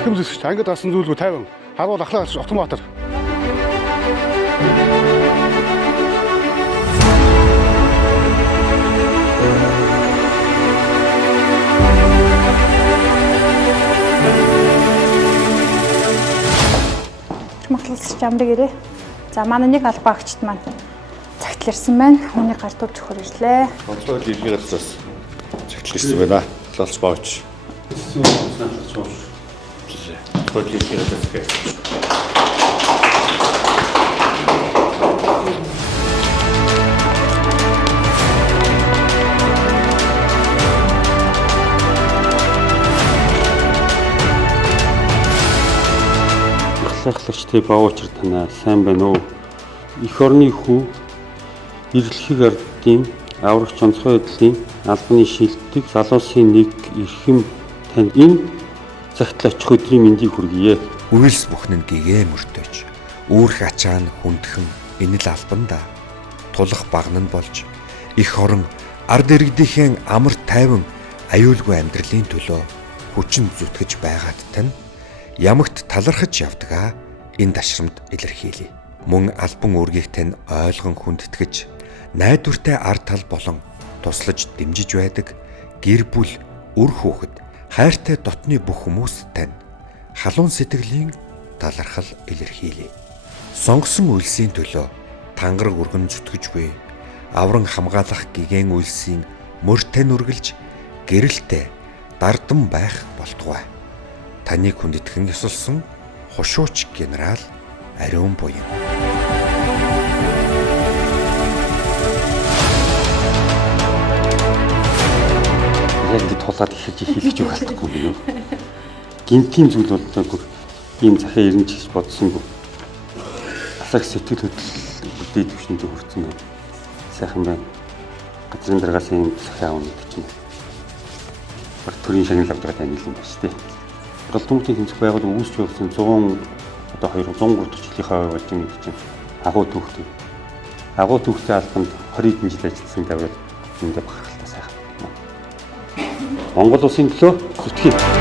Бэлхэм зүсгч ангид асан зүйлгүй 50. Харуул ахлаа гарч Автоматар. Матлалс жамрыг ирээ. За манай нэг албаагчд маань цагтл ирсэн байна. Үүнийг гардуулж өгөхөр ирлээ. Онцгой дэлхийн газраас цагтл ирсэн байна. Талалч баавч. Ахлагчдын баавчир танаа сайн байна уу? Эх орны хүү эрэлхийг ардын аврагч онцгой байдлын албаны шилдэг залуусын нэг эрхэм танд энэ цагт очих өдрийн мэндийг хүргье. Үйлс бүхэн нь гэгээ мөртөж, үүрх ачаан хүндхэн энэ л албанда тулах багна нь болж эх орон ард иргэдийн амар тайван аюулгүй амьдралын төлөө хүчин зүтгэж байгаад тань ямагт талархаж явдгаа энэ ташрамд илэрхийлье. Мөн албан үүргийг тань ойлгон хүндэтгэж найдвартай ард тал болон туслаж дэмжиж байдаг гэр бүл үр хүүхэд хайртай дотны бүх хүмүүст тань халуун сэтгэлийн талархал илэрхийлье. Сонгосон үйлсийн төлөө тангараг өргөн зүтгэж буй авран хамгаалах гигэн үйлсийн мөртөө нүргэлж гэрэлтэй дардан байх болтугай. Таныг хүндэтгэн ёсолсон хушууч генерал Ариун Буян. Яг ингэ тулаад ихэж хийлгэж өгөхгүй юм. Гинтийн зүйл бол бүр ийм захиа ирнэ гэж бодсонгүй. Асаг сэтгэл хөдлөл бүдий төвшөнд хүрсэн байна. Сайхан байна. Газрын дараагаас ийм захиа авах гэж байна. Баг төрийн шагнал авдаг тань юм байна шүү дээ. Галдуутын тэнцэх байгуул үүсч явсан 100 одоо 130 жилийнхаа болж байгаа гэж байна. Агуу түүхтэй. Агуу түүхтэй албанд 20 хэдэн жил ажилласан даваад эндээ бахархалтай сайхан. Монгол улсын төлөө зүтгэе.